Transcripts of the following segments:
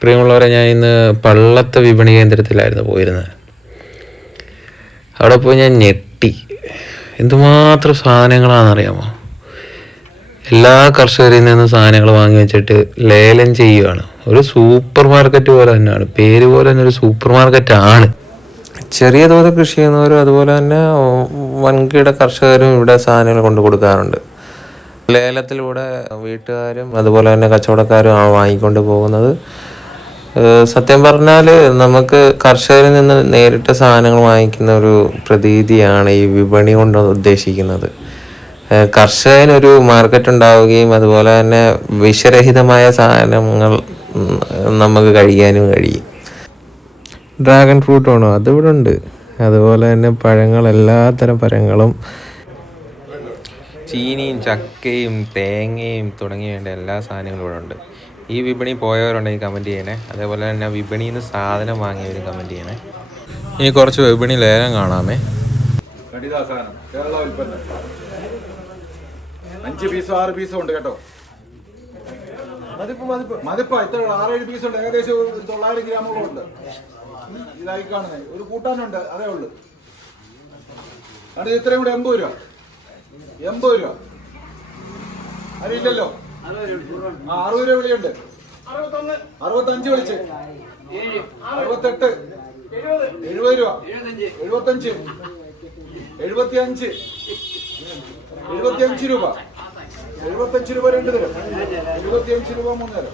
പ്രിയമുള്ളവരെ ഞാൻ ഇന്ന് പള്ളത്തെ വിപണി കേന്ദ്രത്തിലായിരുന്നു പോയിരുന്നത്. അവിടെ പോയി ഞാൻ ഞെട്ടി. എന്തുമാത്രം സാധനങ്ങളാണെന്നറിയാമോ? എല്ലാ കർഷകരിൽ നിന്നും സാധനങ്ങൾ വാങ്ങി വെച്ചിട്ട് ലേലം ചെയ്യുകയാണ് ഒരു സൂപ്പർ മാർക്കറ്റ് പോലെ തന്നെയാണ്. പേര് പോലെ തന്നെ ഒരു സൂപ്പർ മാർക്കറ്റ് ആണ് ചെറിയ തോതിൽ കൃഷി ചെയ്യുന്നവരും അതുപോലെ തന്നെ വൻകിട കർഷകരും ഇവിടെ സാധനങ്ങൾ കൊണ്ടു കൊടുക്കാറുണ്ട്. ലേലത്തിലൂടെ വീട്ടുകാരും അതുപോലെ തന്നെ കച്ചവടക്കാരും വാങ്ങിക്കൊണ്ട് പോകുന്നത് സത്യം പറഞ്ഞാൽ നമുക്ക് കർഷകരിൽ നിന്ന് നേരിട്ട് സാധനങ്ങൾ വാങ്ങിക്കുന്ന ഒരു പ്രതീതിയാണ് ഈ വിപണി കൊണ്ട് ഉദ്ദേശിക്കുന്നത്. കർഷകനൊരു മാർക്കറ്റ് ഉണ്ടാവുകയും അതുപോലെ തന്നെ വിഷരഹിതമായ സാധനങ്ങൾ നമുക്ക് കഴിക്കാനും കഴിയും. ഡ്രാഗൺ ഫ്രൂട്ട് ആണോ? അതിവിടെ ഉണ്ട്. അതുപോലെ തന്നെ പഴങ്ങൾ എല്ലാത്തരം പഴങ്ങളും. ചീനിയും ചക്കയും തേങ്ങയും തുടങ്ങിയ വേണ്ട എല്ലാ സാധനങ്ങളും ഇവിടെ ഉണ്ട്. ഈ വിപണി പോയവരുണ്ടെങ്കിൽ കമന്റ് ചെയ്യണേ അതേപോലെ തന്നെ വിപണിയിൽ നിന്ന് സാധനം വാങ്ങിയവരും കമന്റ് ചെയ്യണേ ഇനി കുറച്ച് വിപണി ലേലം കാണാമേ. കടിദാസാനം കേരള ഉൽപ്പന്നം. അഞ്ച് പീസോ ആറ് പീസോ ഉണ്ട് കേട്ടോ. മതിപ്പ് മതിപ്പ്. മതിപ്പ ഇത്ര ആറേഴ് പീസ് ഉണ്ട്. ഏകദേശം തൊള്ളായിരം ഗ്രാമോളം ഉണ്ട്. ഇതായി കാണുന്നത് ഒരു കൂട്ടാനുണ്ട്. അതേ ഉള്ളു. അത് ഇത്രയും കൂടെ എൺപത് രൂപ. എൺപത് രൂപ. അറിയില്ലല്ലോ അറുപത് രൂപ വിളിയുണ്ട്. അറുപത്തഞ്ച് വിളിച്ച്. അറുപത്തെട്ട്. എഴുപത്. രൂപ. എഴുപത്തഞ്ച്. എഴുപത്തി അഞ്ച് എഴുപത്തി അഞ്ച് രൂപ. എഴുപത്തഞ്ച് രൂപ രണ്ട് തരം. എഴുപത്തി അഞ്ച് രൂപ മൂന്ന് തരം.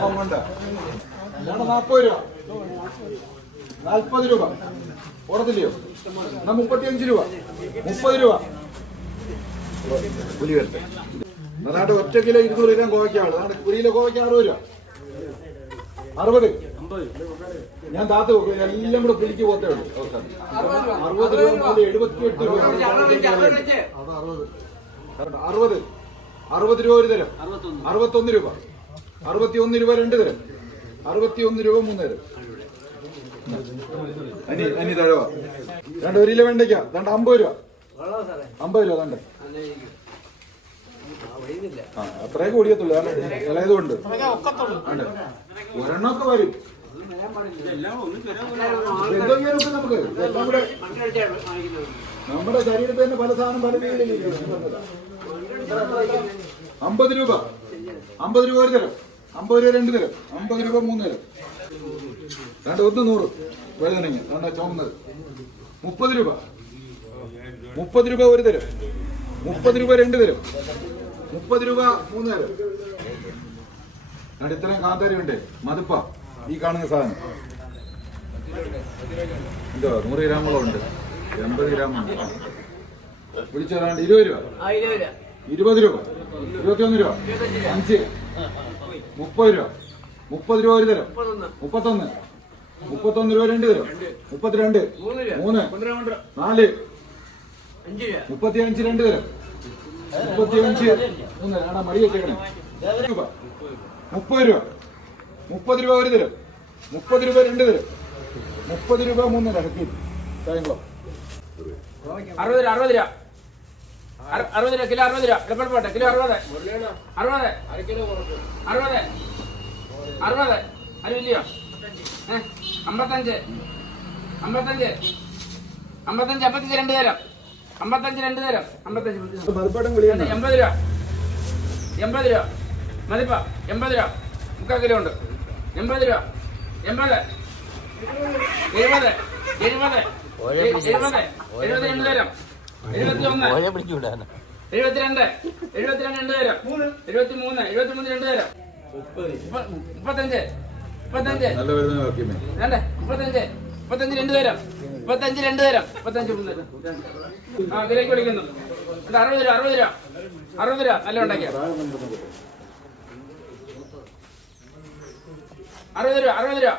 മോഹം ഇതാണ് നാൽപ്പത് രൂപ. നാൽപ്പത് രൂപ. ഓർത്തില്ലയോ? എന്നാ മുപ്പത്തി അഞ്ച് രൂപ. മുപ്പത് രൂപ. പുലി വരട്ടെ അതാണ്ട് ഒറ്റ കിലോ ഇരുന്നൂറ് ഗ്രാം കോവയ്ക്കാണ്. അതാണ് കിലോ കോവയ്ക്ക് അറുപത് രൂപ. അറുപത്. ഞാൻ താത്ത എല്ലാം കൂടെ പുലിക്ക് പോത്തേ. അറുപത് രൂപ എഴുപത്തി എട്ട് രൂപ അറുപത്. അറുപത്. രൂപ ഒരു തരം. അറുപത്തൊന്ന് രൂപ. അറുപത്തി ഒന്ന് രൂപ രണ്ട് തരം. അറുപത്തി ഒന്ന് രൂപ മൂന്ന് തരം. അനി അനി തഴവ. രണ്ട് ഒരു കിലോ വെണ്ടയ്ക്ക. രണ്ട് അമ്പത് രൂപ. അമ്പത് രൂപ തണ്ട്. ആ കൂടിയത്തുള്ളൂ കാരണം ഇളയതുകൊണ്ട്. ഒരെണ്ണമൊക്കെ വരും. എന്തോ ചെയ്യാനൊക്കെ നമുക്ക്? എല്ലാം കൂടെ നമ്മുടെ ശരീരത്തിൽ തന്നെ പല സാധനം പല രീതിയിലില്ലേ അമ്പത് രൂപ. അമ്പത് രൂപ ഒരു തരം. അമ്പത് രൂപ രണ്ട് തരം. അമ്പത് രൂപ മൂന്ന് തരം. രണ്ട് ഒന്ന് നൂറ്. വഴുതനങ്ങ. രണ്ട് ചുമന്നത് മുപ്പത് രൂപ. മുപ്പത് രൂപ ഒരു തരം. മുപ്പത് രൂപ രണ്ട് തരും. മുപ്പത് രൂപ മൂന്ന് തരും. ഇത്രയും കാന്താരി ഉണ്ട് മതിപ്പ. ഈ കാണുന്ന സാധനം. എന്തോ നൂറ് ഗ്രാമോളം ഉണ്ട്. എൺപത് ഗ്രാം ഉണ്ട് വിളിച്ചു തരാണ്ട്. ഇരുപത് രൂപ. ഇരുപത് രൂപ. ഇരുപത്തിയൊന്ന് രൂപ. അഞ്ച്. മുപ്പത് രൂപ. മുപ്പത് രൂപ ഒരു തരം. മുപ്പത്തൊന്ന്. മുപ്പത്തൊന്ന്. രൂപ രണ്ട് തരം. മുപ്പത്തിരണ്ട്. മൂന്ന് നാല്. മുപ്പത്തി അഞ്ച് രണ്ട് തരം. മുപ്പത്തി അഞ്ച് മൂന്ന് ആടാ മടി വെച്ചേക്കണേ. രൂപ. മുപ്പത് രൂപ. മുപ്പത് രൂപ ഒരു തരും. മുപ്പത് രൂപ രണ്ട് തരും. മുപ്പത് രൂപ മൂന്ന് ഇറക്കി താങ്കളോ അറുപത് രൂപ അറുപത് രൂപ. അറു- അറുപത് രൂപ കിലോ അറുപത് രൂപ. എളുപ്പം പോട്ടെ കിലോ അറുപത്. അറുപത്. അറുപത്. അറുപത്. അതില്ലയോ ഏഹ് അമ്പത്തഞ്ച്. അമ്പത്തഞ്ച് അമ്പത്തഞ്ച് അമ്പത്തഞ്ച് രണ്ട് തരം. അമ്പത്തഞ്ച് രണ്ട് തരം. അമ്പത്തഞ്ച് എൺപത് രൂപ. എൺപത് രൂപ. മതിപ്പ. എൺപത് രൂപ. മുക്കാൽ കിലോ ഉണ്ട്. എൺപത് രൂപ. എൺപത്. എഴുപത്. എഴുപത്. എഴുപത്. എഴുപത്തിരണ്ട് തരം. എഴുപത്തി ഒന്ന് എഴുപത്തിരണ്ട്. എഴുപത്തിരണ്ട് രണ്ട് തരം. എഴുപത്തി മൂന്ന്. എഴുപത്തി മൂന്ന് രണ്ട് തരം. മുപ്പ- മുപ്പത്തഞ്ച്. രണ്ട്. മുപ്പത്തഞ്ച്. മുപ്പത്തഞ്ച് രണ്ട് തരം. മുപ്പത്തഞ്ച് രണ്ട് തരാം. മുപ്പത്തഞ്ച് മൂന്ന് തരാം. ആ ഇതിലേക്ക് വിളിക്കുന്നു. അത് അറുപത് രൂപ അറുപത് രൂപ. അറുപത് രൂപ. നല്ല ഉണ്ടാക്കിയ? അറുപത് രൂപ അറുപത് രൂപ.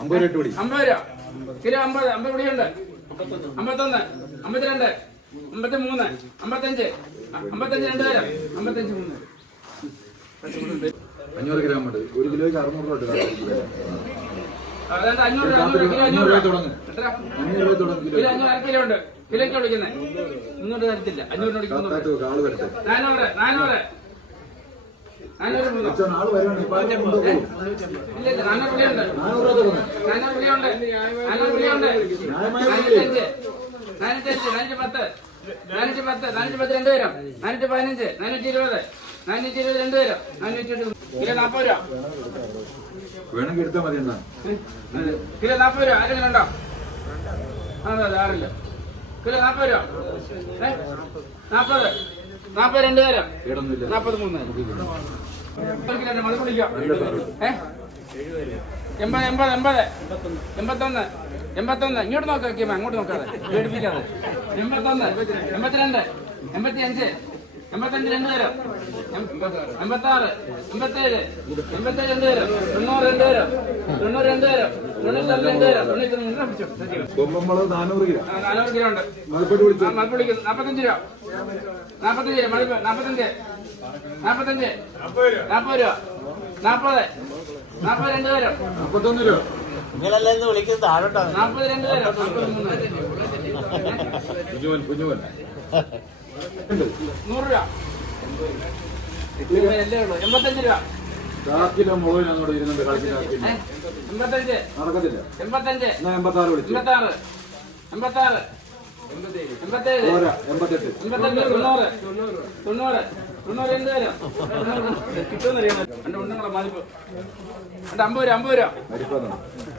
അമ്പത് രൂപ അമ്പത് രൂപ. കിലോ അമ്പത് അമ്പത് പിടിയുണ്ട്. അമ്പത്തൊന്ന് അമ്പത്തിരണ്ട് അമ്പത്തി മൂന്ന് അമ്പത്തഞ്ച് അമ്പത്തഞ്ച് രണ്ട് തരാം. അമ്പത്തഞ്ച് മൂന്ന്. അഞ്ഞൂറ് ഗ്രാം ഉണ്ട്. ഒരു കിലോയ്ക്ക് അറുന്നൂറ് രൂപ അഞ്ഞൂറ് രൂപ അഞ്ഞൂറ് രൂപ തുടങ്ങ്. കിലോ അഞ്ഞൂറ് കിലോ ഉണ്ട് കിലോയ്ക്ക് വിളിക്കുന്നത് മുന്നൂറ് തരത്തില്ല. നാനൂറ് നാനൂറ്. നാനൂറ്റി പത്ത്. നാനൂറ്റി പത്ത് നാനൂറ്റി പത്ത് രണ്ടുപേരും. നാനൂറ്റി പതിനഞ്ച് നാനൂറ്റി ഇരുപത്. നാനൂറ്റി ഇരുപത് രണ്ട് പേരും നാനൂറ്റി ഇരുപത് കിലോ നാൽപ്പത് രൂപ വേണമെങ്കിൽ എടുത്താൽ മതി എന്നാ. കിലോ നാൽപ്പത് രൂപ ആരെങ്കിലും ഉണ്ടോ അതെ അതെ ആറില്ല കിലോ നാൽപ്പത് രൂപ നാൽപ്പത് നാൽപ്പത് രണ്ട് കേടൊന്നുമില്ല. നാൽപ്പത് മൂന്ന്. കിലോ മതി കുടിക്കാം ഏ? എൺപത് എൺപത് എൺപത്. എൺപത്തൊന്ന്. എൺപത്തൊന്ന്. ഇങ്ങോട്ട് നോക്കാം അങ്ങോട്ട് നോക്കാതെ. പേടിപ്പിക്കാതെ. എൺപത്തൊന്ന്. എൺപത്തിരണ്ട്. എൺപത്തി അഞ്ച് എൺപത്തഞ്ച് രണ്ട് തരം എൺപത്താറ്. എൺപത്തേഴ്. എൺപത്തേഴ് രണ്ട് തരം തൊണ്ണൂറ് രണ്ട് തരം തൊണ്ണൂറ് രണ്ട് തരം തൊണ്ണൂറ്റൊന്ന് രണ്ട് തരം തൊണ്ണൂറ്റി നാനൂറ് കിലോ. നാനൂറ് കിലോ ഉണ്ട്. മലപ്പുറത്ത് വിളിച്ചു ആ, മലപ്പുഴ നാപ്പത്തഞ്ച് രൂപ. നാപ്പത്തഞ്ച് രൂപ. മലപ്പുഴ നാപ്പത്തഞ്ച് നാപ്പത്തഞ്ച് നാപ്പത് രൂപ. നാപ്പത് നാപ്പത് രണ്ട് തരം മുപ്പത്തൊന്ന് രൂപ. നിങ്ങളെല്ലാം ഇന്ന് വിളിക്കുന്നത് താഴോട്ടാണ്. നാപ്പത് രണ്ട് തരം കുഞ്ഞുവൻ നൂറ് രൂപ. എൺപത്തഞ്ച് രൂപ. കാക്കിലോ മുളകിനാണ് ഇവിടെ ഇരുന്നുണ്ട് കളിക്കുന്ന? എൺപത്തഞ്ച്. നടക്കത്തില്ല. എൺപത്തഞ്ച്. എന്നാ എൺപത്താറ് വിളിച്ചു. എൺപത്താറ്. എൺപത്താറ്. എൺപത്തെട്ട്. തൊണ്ണൂറ്. തൊണ്ണൂറ്. തൊണ്ണൂറ്. രണ്ട് തരം കിട്ടുമെന്നറിയാം രണ്ട് ഉണ്ടെങ്കിലോ മതിപ്പ് രണ്ട് അമ്പത് രൂപ അമ്പത് രൂപ.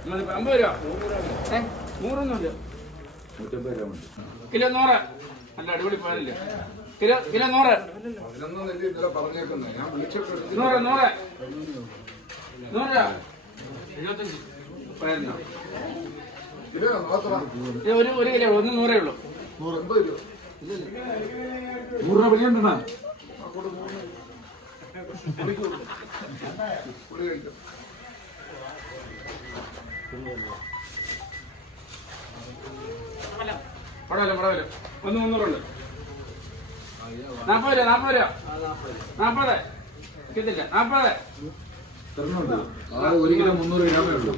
മതിപ്പ് അമ്പത് രൂപ. ഏ നൂറൊന്നുമില്ല കിലോ നൂറ്. നല്ല അടിപൊളി പാലില്ല കിലോ കിലോ നൂറ്. നൂറ് നൂറ്. നൂറ്. എഴുപത്തഞ്ച്. ഒരു ഒരു കിലോ ഒന്ന് നൂറേ ഉള്ളൂ. നൂറ് രൂപ. വിളിയുണ്ടെന്നാ പടവല്ലോ പടവല്ലോ ഒന്ന് മുന്നൂറുണ്ട്. നാപ്പത് രൂപ നാപ്പത് രൂപ. നാപ്പത് കിട്ടില്ല. നാപ്പത് ഒരു കിലോ മുന്നൂറ് ഗ്രാമേ ഉള്ളൂ.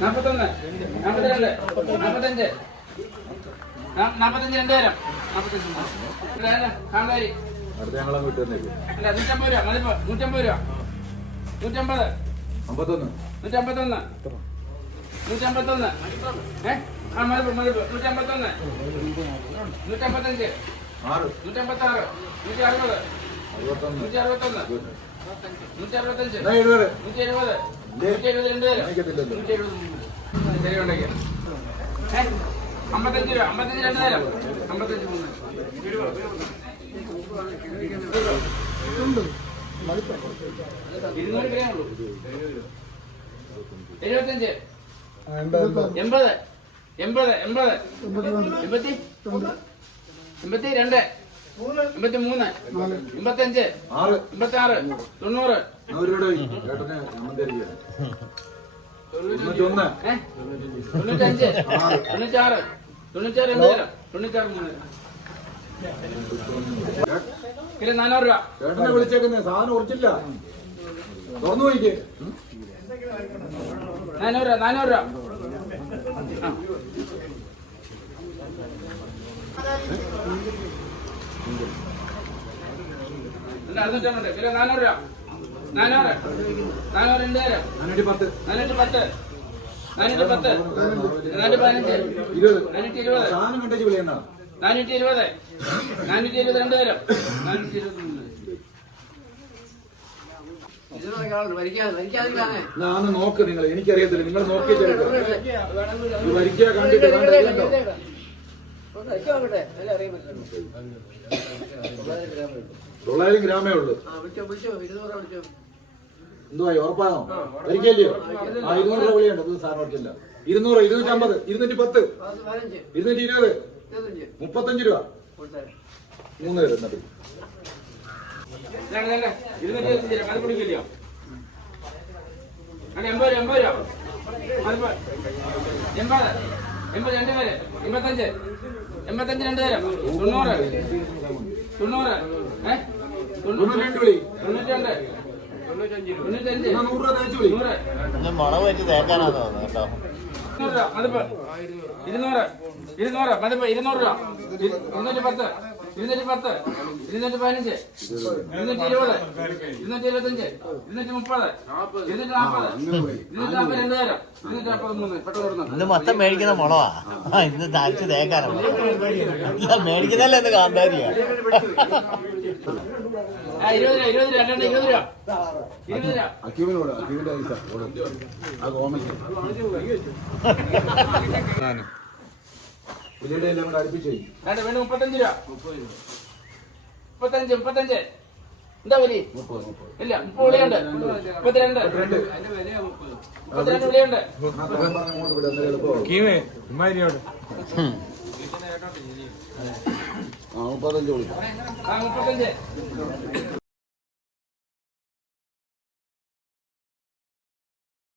നാൽപ്പത്തൊന്ന് നാൽപ്പത്തിരണ്ട് നാപ്പത്തഞ്ച്. നാപ്പത്തഞ്ച് നാൽപ്പത്തഞ്ച് രണ്ട് തരം നാൽപ്പത്തഞ്ച് കാന്താരി അടുത്ത ഞങ്ങളെ അല്ല നൂറ്റമ്പത് രൂപ. മതിപ്പ്. നൂറ്റമ്പത് രൂപ. നൂറ്റമ്പത്. അമ്പത്തൊന്ന്. നൂറ്റമ്പത്തൊന്ന്. നൂറ്റമ്പത്തൊന്ന്. ഏ? ആ മതിപ്പ് മതിപ്പ് നൂറ്റമ്പത്തൊന്ന്. നൂറ്റമ്പത്തഞ്ച്. ആറ്. നൂറ്റമ്പത്താറ്. നൂറ്റി അറുപത് അറുപത്തൊന്ന്. നൂറ്റി അറുപത്തൊന്ന് നൂറ്റി അറുപത്തഞ്ച് എന്നാ എഴുപത് നൂറ്റി എഴുപത് നൂറ്റി എഴുപത് രണ്ട് പേര് കാണിക്കത്തില്ലല്ലോ നൂറ്റി എഴുപത് മൂന്ന്. ശരി ഉണ്ടെങ്കിൽ. അമ്പത്തഞ്ച് രൂപ. അമ്പത്തഞ്ച് രണ്ട് നേരം. അമ്പത്തഞ്ച് മൂന്ന്. ഇരുന്നൂറ് ഗ്രേ ഉള്ളൂ. എഴുപത്തഞ്ച്. എൺപത്. എൺപത് എൺപത്. എൺപത്തി? എൺപത്തി രണ്ട്. എൺപത്തി മൂന്ന് എൺപത്തഞ്ച്. ആറ്. എൺപത്തി ആറ് തൊണ്ണൂറ്? തൊണ്ണൂറ്റഞ്ച്. തൊണ്ണൂറ്റാറ്. തൊണ്ണൂറ്റാറ് രണ്ട് തരാം. തൊണ്ണൂറ്റാറ് മൂന്ന് തരാം. നാനൂറ് രൂപ. ചേട്ടനെ വിളിച്ചേക്കുന്നേ. സാധനം ഉറച്ചില്ല തുറന്നു പോയിക്ക് നാനൂറ് രൂപ നാനൂറ് രൂപ ആ. ഇല്ല, അറുന്നൂറ്റമ്പത് കിലോ നാനൂറ് രൂപ നാനൂറ് നാനൂറ് രണ്ട് തരാം നാനൂറ്റി പത്ത് നാനൂറ്റി പത്ത് നാനൂറ്റി പത്ത് നാനൂറ്റി പതിനഞ്ച് ഇരുപത് നാനൂറ്റി ഇരുപത് സാധനം കണ്ടേച്ച് വിളിയണ്ട നാനൂറ്റി ഇരുപത് നാനൂറ്റി ഇരുപത് രണ്ട് തരം നാനൂറ്റി ഇരുപത് ഞാൻ നോക്ക് നിങ്ങൾ എനിക്കറിയത്തില്ല നിങ്ങൾ നോക്കി ചേർക്കുക ഈ കണ്ടിട്ട്? തൊള്ളായിരം ഗ്രാമേ ഉള്ളൂ. എന്തുവായി ഉറപ്പാണോ? വരിക്കല്ലയോ ആ ഇരുന്നൂറ് രൂപ വിളിയുണ്ട് ഇത് സാധനം ഉറച്ചില്ല ഇരുന്നൂറ് ഇരുന്നൂറ്റി അമ്പത് ഇരുന്നൂറ്റി പത്ത് ഇരുന്നൂറ്റി ഇരുപത് മുപ്പത്തഞ്ച് രൂപ. മൂന്ന് പേര് എന്നിട്ട് എൺപത് രൂപ, എൺപത് രൂപ. എൺപത് എൺപത് രണ്ട് പേര്. എൺപത്തഞ്ച്. എൺപത്തഞ്ച് രണ്ട് തരം തൊണ്ണൂറ്. തൊണ്ണൂറ്. ഏ? തൊണ്ണൂറ്റി രണ്ട് വിളി. വെച്ച് തോന്നുന്നു കേട്ടോ. ഇരുന്നൂറ്. ഇരുന്നൂറ്. മതിപ്പോ. ഇരുന്നൂറ് രൂപ. ഇരുന്നൂറ്റി പത്ത്. ഇരുന്നൂറ്റി പത്ത് ഇരുന്നൂറ്റി പതിനഞ്ച് ഇരുന്നൂറ്റി ഇരുപത് ഇരുന്നൂറ്റി ഇരുപത്തഞ്ച് ഇരുന്നൂറ്റി മുപ്പത് ഇരുന്നൂറ്റി നാൽപ്പത് ഇരുന്നൂറ്റി നാൽപ്പത് രണ്ടായിരം ഇരുന്നൂറ്റി നാൽപ്പത് മൂന്ന് പെട്ടെന്ന് ഇന്ന് മൊത്തം മേടിക്കുന്ന മുളവാ. ആ, ഇന്ന് തളിച്ച് തേക്കാനാണ് മേടിക്കുന്നല്ലേ എന്ന് കാന്താരിയാ ആ ഇരുപത് രൂപ ഇരുപത് രൂപ രണ്ടെണ്ണം ഇരുപത് രൂപ. അക്യൂബിനോട് അക്യൂബിന്റെ ആ ഗോമയ്ക്ക് പുലിയുടെ എല്ലാം കൂടെ അടുപ്പിച്ച് വയ്ക്കും വേണ്ട വീണ്ടും മുപ്പത്തഞ്ച് രൂപ. മുപ്പത്തഞ്ച് മുപ്പത്തഞ്ച്. എന്താ വലി? മുപ്പത് മുപ്പത്. ഇല്ല മുപ്പത് വിളിയുണ്ട് മുപ്പത്തിരണ്ട്. മുപ്പത്തിരണ്ട്. അങ്ങോട്ട് എളുപ്പമാവും. ആ മുപ്പത്തഞ്ച് വിളിക്കാം ആ മുപ്പത്തഞ്ച്.